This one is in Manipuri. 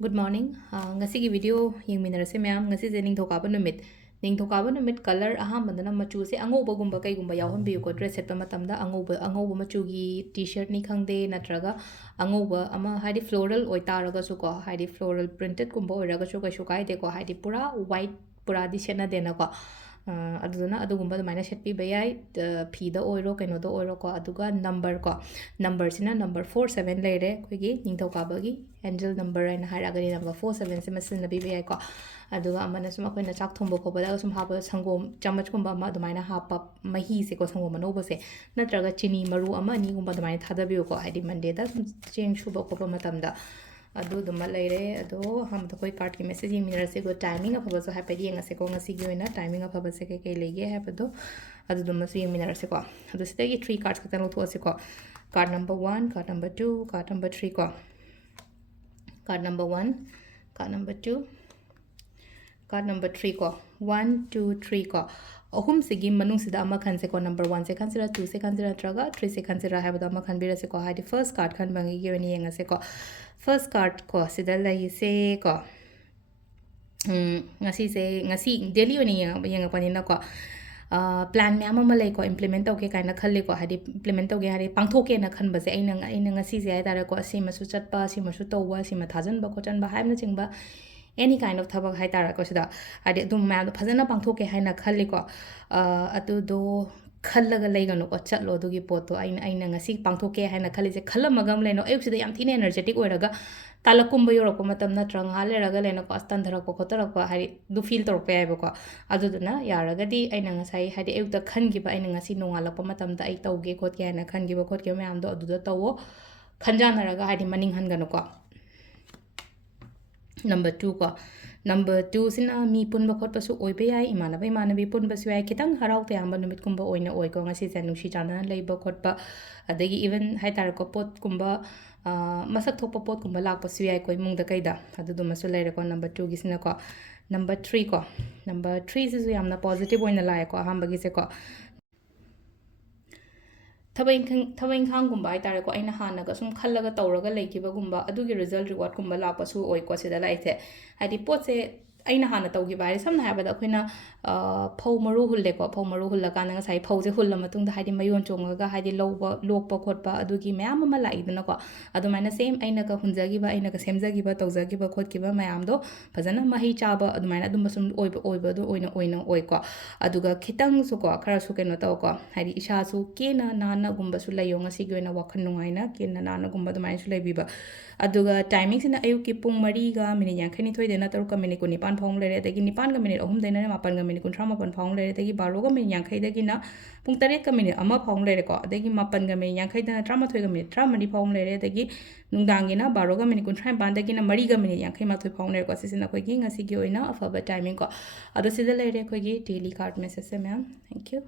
Good morning. Ngasigi video yung minarase ma'am ngasi je ningthokaba numit. Ningthokaba numit color ahamandana machu se angoba gumba kai gumba yawhanbiyu ko dress set pa matamda angoba machu gi t-shirt ni khangde natraga angoba ama haidi floral oi taraga su ko haidi floral printed gumba oiraga su kai su kai de ko haidi pura white pura di sena dena ko aduna adugumba maina setpi bayai phida oiro kaino do oiro ko aduga number sina number 47 leire koigi ningthokaba gi angel number aina hairagani number 47 se masin nabi bayai ko aduga amana sum akoina chak thombo ko bada sum haba sangom chamach gumba ma adumaina hapa mahi se ko sangom manobo se natraga chini maru ama ni gumba adumaina thadabiyo ko haidi monday da cheng shuba ko matamda ꯑꯗꯨꯗꯨꯃ ꯂꯩꯔꯦ ꯑꯗꯣ ꯑꯍꯥꯟꯕꯗ ꯑꯩꯈꯣꯏ ꯀꯥꯔꯠꯀꯤ ꯃꯦꯁꯦꯖ ꯌꯦꯡꯃꯤꯟꯅꯔꯁꯦꯀꯣ ꯇꯥꯏꯃꯤꯡ ꯑꯐꯕꯁꯨ ꯍꯥꯏꯐꯦꯠ ꯌꯦꯡꯉꯁꯦꯀꯣ ꯉꯁꯤꯒꯤ ꯑꯣꯏꯅ ꯇꯥꯏꯃꯤꯡ ꯑꯐꯕꯁꯦ ꯀꯩ ꯂꯩꯒꯦ ꯍꯥꯏꯕꯗꯣ ꯑꯗꯨꯗꯨꯃꯁꯨ ꯌꯦꯡꯃꯤꯟꯅꯔꯁꯦꯀꯣ ꯑꯗꯣ ꯁꯤꯗꯒꯤ 3 ꯀꯥꯔꯠꯁ ꯈꯛꯇꯪ ꯂꯧꯊꯣꯛꯑꯁꯦꯀꯣ card number 1 card number 2 card number 3 ꯀꯣ card number 1 card number 2 card number 3 ꯀꯣ 1 2 3 ꯀꯣ ꯑꯍꯨꯝꯁꯤꯒꯤ ꯃꯅꯨꯡꯁꯤꯗ ꯑꯃ ꯈꯟꯁꯦꯀꯣ ꯅꯝꯕꯔ 1 ꯁꯦ ꯈꯟꯁꯤꯔꯥ 2 ꯁꯦ ꯈꯟꯁꯤꯔꯥ ꯅꯠꯇ꯭ꯔꯒ 3 ꯁꯦ ꯈꯟꯁꯤꯔꯥ ꯍꯥꯏꯕꯗꯣ ꯑꯃ ꯈꯟꯕꯤꯔꯁꯦꯀꯣ ꯍꯥꯏꯗꯤ ꯐꯔꯁꯠ ꯀꯥꯔꯠ ꯈꯟꯕꯒꯤ ꯑꯣꯏꯅ ꯌꯦꯡꯉꯁꯦꯀꯣ ꯐꯔꯁꯠ ꯀꯥꯔꯠ ꯀꯣ ꯁꯤꯗ ꯂꯩꯁꯦ ꯀꯣ ngasi daily oina yengapani ko plan myam ama lai ko implement tauke kaina khalle ko hadi implement tauge hari pangthoke na khanbase aina ngasi je haidare ko asima su chatpa asima su tawwa asima thajan ba khochan ba haimna chingba any kind of thabak haitara ko sida hadi dum myam phajana pangthoke haina khalle ko atu do खल्लगा लेगनो को चलो दुगी पोतो आइना ngasi pangthoke haina khalise khallamagam leno ayuksida yam thina energetic oiraga talakumba yoroko matam natrang haleraga leno ko astan dharakpa khotarakpa hari du feel torpa yaiba ko aduduna yaragadi aina ngasai hadi ayukta khangiba aina ngasi nongalakpa matamda ai tauge khotke haina khangiba khotke mayam do aduda tawo khanjanaraga hadi maning hangano ko number 2 ko number 2 sina mi punba khotpa su oibe yai imanabi punba su yai kitang harau te amba numit kumba oina oi ko ngasi se nungsi chana leiba khotpa adagi even haitar ko pot kumba masak thokpa pot kumba lakpa su yai ko mungda kaida adudu masu leire ko number 2 gi sina ko number 3 ko number 3 sisu yamna positive oina lai ko hamba gi se ko thawing khang gumba ai tare ko aina hana ga sum khallaga tawraga leikibagumba adugi result reward gumba lakpa su oi ko sida laite adi potse aina hana tawgi bari samna habada akhina phau maru hulle ko phau maru hulla kana nga sai phau je hulla matungda hadi mayon chongaga hadi lowba lokpa khotpa adugi mayam ama laidana ko adumaina same aina ka hunjagi ba aina ka semjagi ba tawjagi ba khotki ba mayam do phajana mahi chaba adumaina adum sum oiba do oina oi ko aduga khitang su ko khara su keno taw ko hadi isha su kena nana gumba su layo ngasi gi oina wakhan nungaina kena nana gumba dumaina su leibiba aduga timing sina ayuki pung 3 ga minute yankhani thoi dena taruka minute ko nipan phong lere dagi nipan ga minute ahum dena mapan ga minute 38 phong lere dagi 12 ga minute yankhai dagi na pung 8 ga minute ama phong lere ko dagi mapan ga minute yankhai dena 38 ga minute 30 phong lere dagi nungdangi na 12 ga minute 38 dagi na 3 ga minute yankhai ma thoi phong lere ko sisina koi gi ngasi gi oina afaba timing ko ado sida lere koi gi daily card message se ma'am thank you